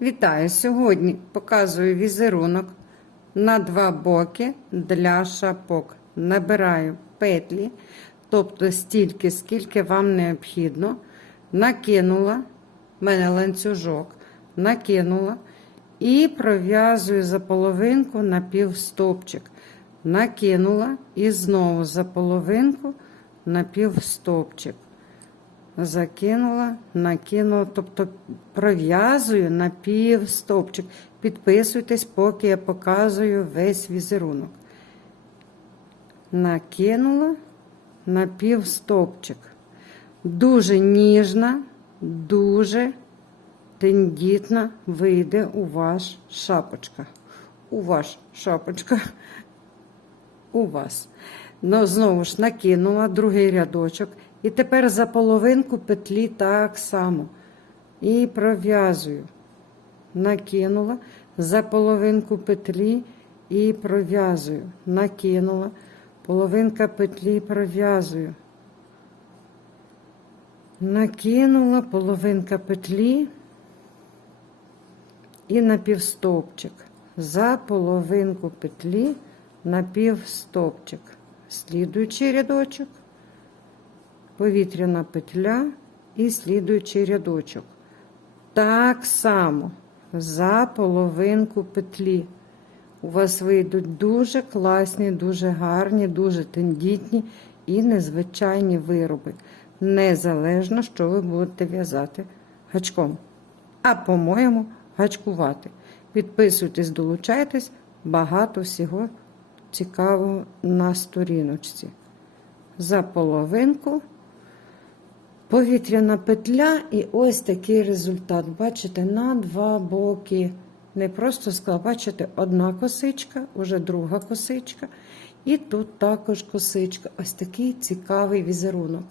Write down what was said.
Вітаю! Сьогодні показую візерунок на два боки для шапок. Набираю петлі, тобто стільки, скільки вам необхідно. Накинула, в мене ланцюжок, накинула і пров'язую за половинку на півстопчик. Накинула і знову за половинку на півстопчик закинула, накинула, тобто пров'язую на пів стовпчик. Підписуйтесь, поки я показую весь візерунок. Накинула на пів стовпчик. Дуже ніжна, дуже тендітна вийде у ваш шапочка. У ваш шапочка. У вас. Ну, знову ж накинула другий рядочок. І тепер за половинку петлі так само. І пров'язую. Накинула за половинку петлі і пров'язую. Накинула, половинка петлі пров'язую. Накинула половинка петлі і напівстопчик. За половинку петлі напівстопчик. Слідуючий рядочок повітряна петля і слідуючий рядочок. Так само за половинку петлі. У вас вийдуть дуже класні, дуже гарні, дуже тендітні і незвичайні вироби. Незалежно, що ви будете в'язати гачком. А, по-моєму, гачкувати. Підписуйтесь, долучайтесь, багато всього цікавого на сторіночці. За половинку повітряна петля, і ось такий результат. Бачите, на два боки. Не просто скла, бачите, одна косичка, уже друга косичка, і тут також косичка. Ось такий цікавий візерунок.